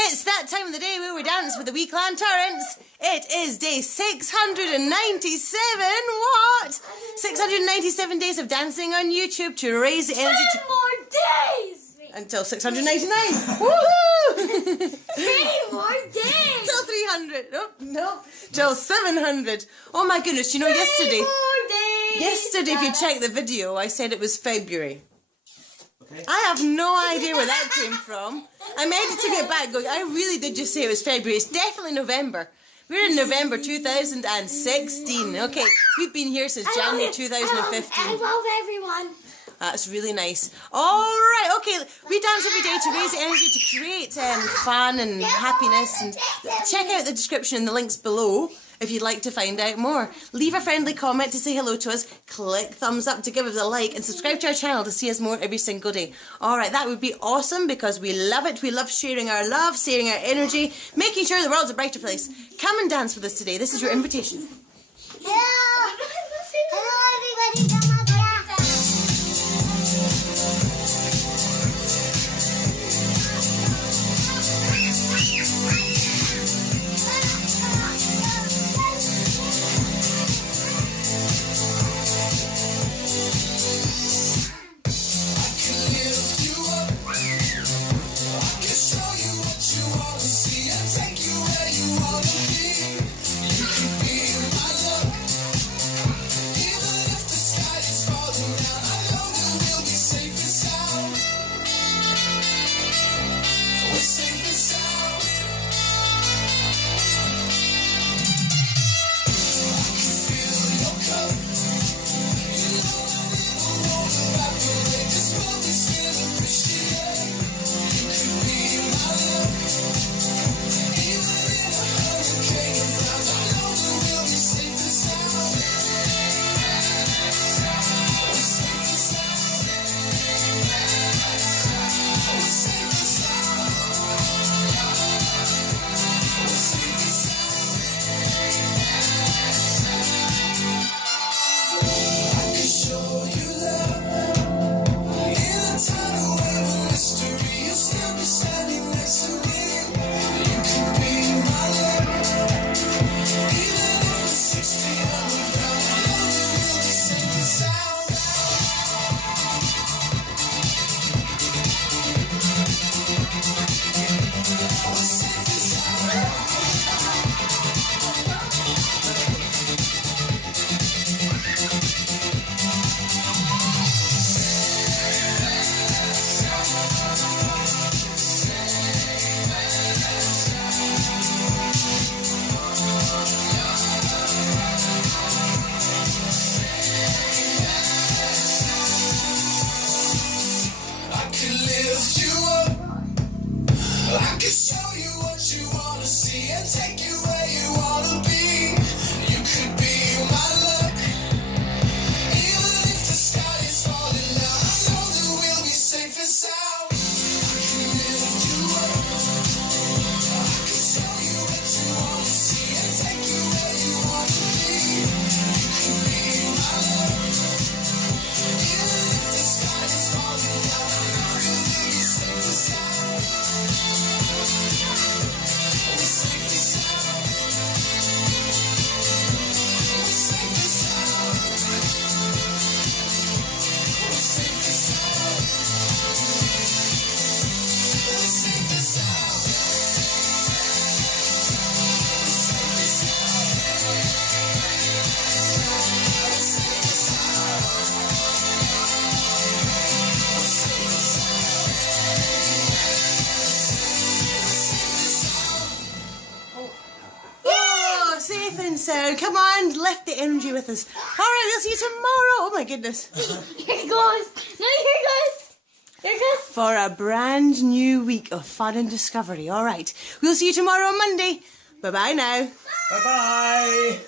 It's that time of the day where we dance with the Wee Clan Torrance. It is day 697. What? 697 days of dancing on YouTube to raise the energy. 10 more days! Until 699. Woohoo! 3 more days! Till 300. Oh, no. Till 700. Oh my goodness, you know, 3 yesterday, more days! if you check the video, I said it was February. I have no idea where that came from. I'm editing it back going, I really did just say it was February. It's definitely November. We're in November 2016. Okay, we've been here since January 2015. I love everyone. That's really nice. Alright, okay, we dance every day to raise the energy to create fun and happiness. And check out the description and the links below if you'd like to find out more. Leave a friendly comment to say hello to us, click thumbs up to give us a like, and subscribe to our channel to see us more every single day. Alright, that would be awesome because we love it. We love sharing our love, sharing our energy, making sure the world's a brighter place. Come and dance with us today. This is your invitation. Hello! Hello everybody, come up here. I can show you what you wanna see and take you where you wanna be. You could be my luck. Even if the sky is falling down, I know that we'll be safe and sound. I can lift you up. I can show you what you wanna see and take you where you wanna be. You could be my luck. Even if the sky is falling down, I know that we'll be safe and sound. Safe and sound. Come on, lift the energy with us. Alright, we'll see you tomorrow. Oh my goodness. Here it goes. No, here it goes. Here it goes. For a brand new week of fun and discovery. Alright, we'll see you tomorrow on Monday. Bye-bye now. Bye-bye.